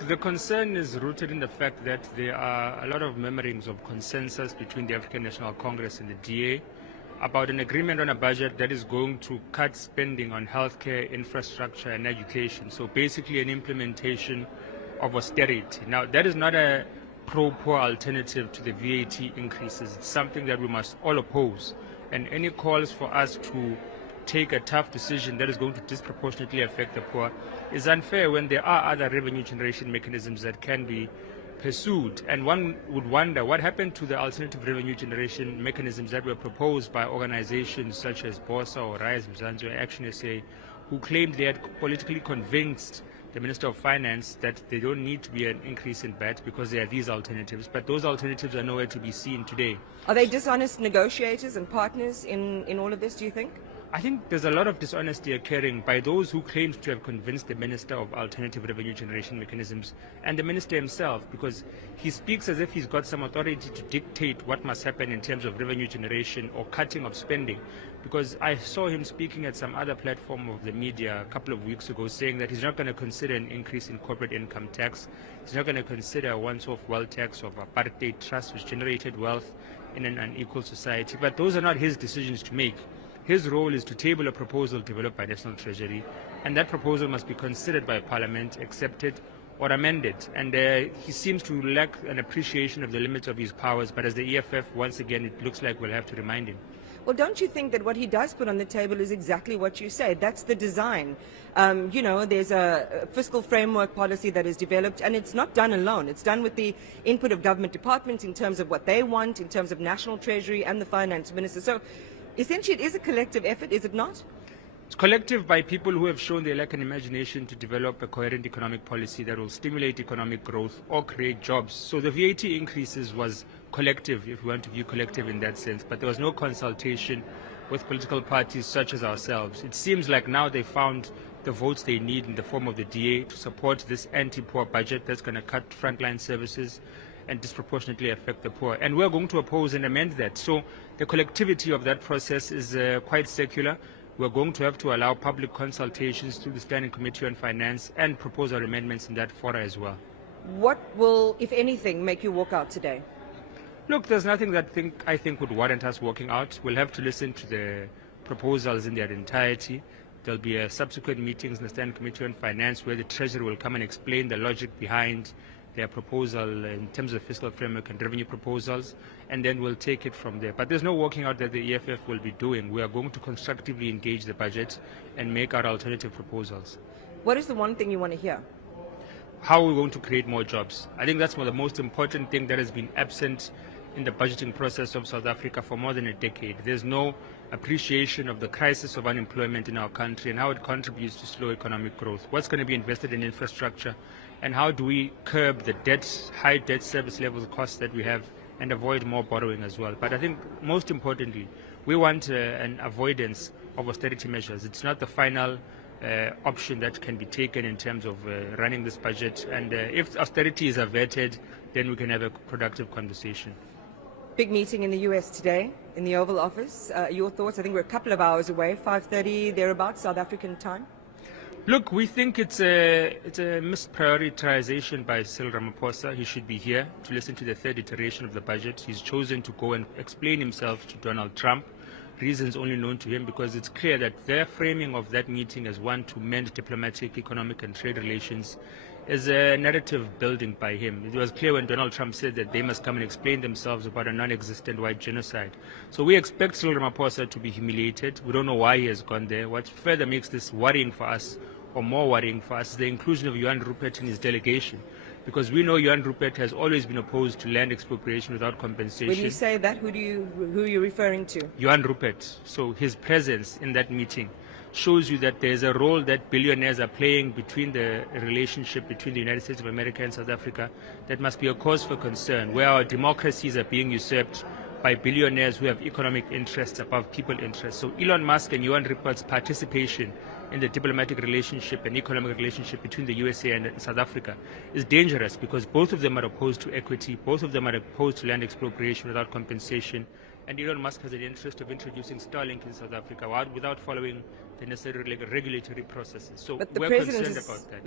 The concern is rooted in the fact that there are a lot of murmurings of consensus between the African National Congress and the DA about an agreement on a budget that is going to cut spending on healthcare, infrastructure, and education. So basically an implementation of austerity. Now, that is not a pro-poor alternative to the VAT increases. It's something that we must all oppose. And any calls for us to take a tough decision that is going to disproportionately affect the poor is unfair when there are other revenue generation mechanisms that can be pursued. And one would wonder what happened to the alternative revenue generation mechanisms that were proposed by organizations such as BOSA or Rise Mzansi or Action SA, who claimed they had politically convinced the Minister of Finance that there don't need to be an increase in VAT because there are these alternatives, but those alternatives are nowhere to be seen today. Are they dishonest negotiators and partners in all of this, do you think? I think there's a lot of dishonesty occurring by those who claimed to have convinced the Minister of Alternative Revenue Generation Mechanisms and the Minister himself, because he speaks as if he's got some authority to dictate what must happen in terms of revenue generation or cutting of spending. Because I saw him speaking at some other platform of the media a couple of weeks ago saying that he's not going to consider an increase in corporate income tax. He's not going to consider a once-off wealth tax of apartheid trust which generated wealth in an unequal society. But those are not his decisions to make. His role is to table a proposal developed by National Treasury, and that proposal must be considered by Parliament, accepted or amended. And he seems to lack an appreciation of the limits of his powers, but as the EFF, once again, it looks like we'll have to remind him. Well, don't you think that what he does put on the table is exactly what you say? That's the design. There's a fiscal framework policy that is developed, and it's not done alone. It's done with the input of government departments in terms of what they want, in terms of National Treasury and the Finance Minister. So essentially, it is a collective effort, is it not? It's collective by people who have shown they lack an imagination to develop a coherent economic policy that will stimulate economic growth or create jobs. So the VAT increases was collective, if we want to view collective in that sense, but there was no consultation with political parties such as ourselves. It seems like now they found the votes they need in the form of the DA to support this anti-poor budget that's going to cut frontline services and disproportionately affect the poor. And we're going to oppose and amend that. So the collectivity of that process is quite secular. We're going to have to allow public consultations through the Standing Committee on Finance and propose our amendments in that fora as well. What will, if anything, make you walk out today? Look, there's nothing that I think would warrant us walking out. We'll have to listen to the proposals in their entirety. There'll be subsequent meetings in the Standing Committee on Finance where the Treasury will come and explain the logic behind their proposal in terms of fiscal framework and revenue proposals, and then we'll take it from there. But there's no walking out that the EFF will be doing. We are going to constructively engage the budget and make our alternative proposals. What is the one thing you want to hear? How we're going to create more jobs. I think that's the most important thing that has been absent in the budgeting process of South Africa for more than a decade. There's no appreciation of the crisis of unemployment in our country and how it contributes to slow economic growth. What's going to be invested in infrastructure, and how do we curb the high debt service levels costs that we have and avoid more borrowing as well. But I think most importantly, we want an avoidance of austerity measures. It's not the final option that can be taken in terms of running this budget. And if austerity is averted, then we can have a productive conversation. Big meeting in the US today in the Oval Office. Your thoughts? I think we're a couple of hours away, 5:30 thereabouts, South African time. Look, we think it's a misprioritization by Cyril Ramaphosa. He should be here to listen to the third iteration of the budget. He's chosen to go and explain himself to Donald Trump, reasons only known to him, because it's clear that their framing of that meeting as one to mend diplomatic, economic and trade relations is a narrative building by him. It was clear when Donald Trump said that they must come and explain themselves about a non-existent white genocide. So we expect Cyril Ramaphosa to be humiliated. We don't know why he has gone there. What further makes this worrying for us, or more worrying for us, is the inclusion of Johan Rupert in his delegation. Because we know Johan Rupert has always been opposed to land expropriation without compensation. When you say that, who are you referring to? Johan Rupert. So his presence in that meeting shows you that there's a role that billionaires are playing between the relationship between the United States of America and South Africa that must be a cause for concern, where our democracies are being usurped by billionaires who have economic interests above people interests. So Elon Musk and Johan Rupert's participation in the diplomatic relationship and economic relationship between the USA and South Africa is dangerous, because both of them are opposed to equity, both of them are opposed to land expropriation without compensation, and Elon Musk has an interest of introducing Starlink in South Africa without following the necessary regulatory processes. So we're concerned about that.